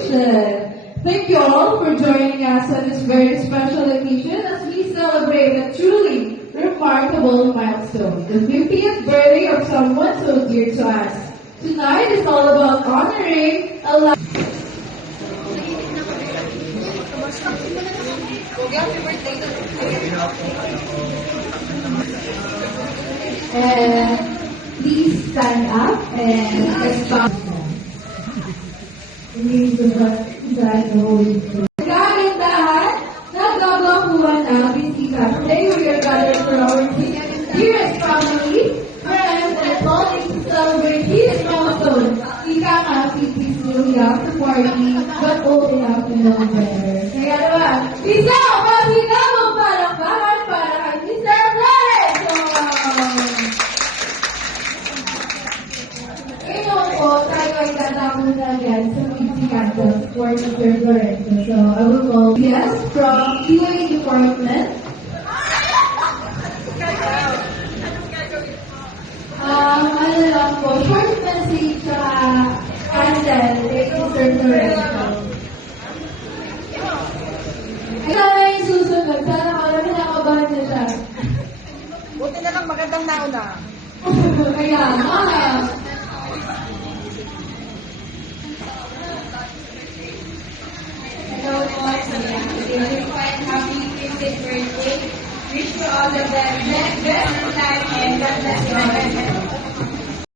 celebration. Thank you all for joining us on this very special occasion as we celebrate a truly remarkable milestone, the 50th birthday of someone so dear to us. Tonight is all about honoring a life. And please stand up and respond. Kagandahan, nagkakakuhan ang bisita. Today we are gathered for our dearest family, friends, and colleagues to celebrate his milestone. Ika nga, he's still young to party, but old enough to know better. Kaya naman, isang pasigabong palakpakan para kay Mr. Flores! Ngayon po, tayo ay tatapos na yan sa pagsikanto for Mr. Flores. So, I will call yes from QA Department. Ano lang po, short message sa cancel kay Mr. Flores. Ikaw na yung susunod. Sana marami nakabahan na siya. Buti na lang magandang nauna. Kaya, Hello po, happy 50th birthday. Wish you all the best in life and God bless you.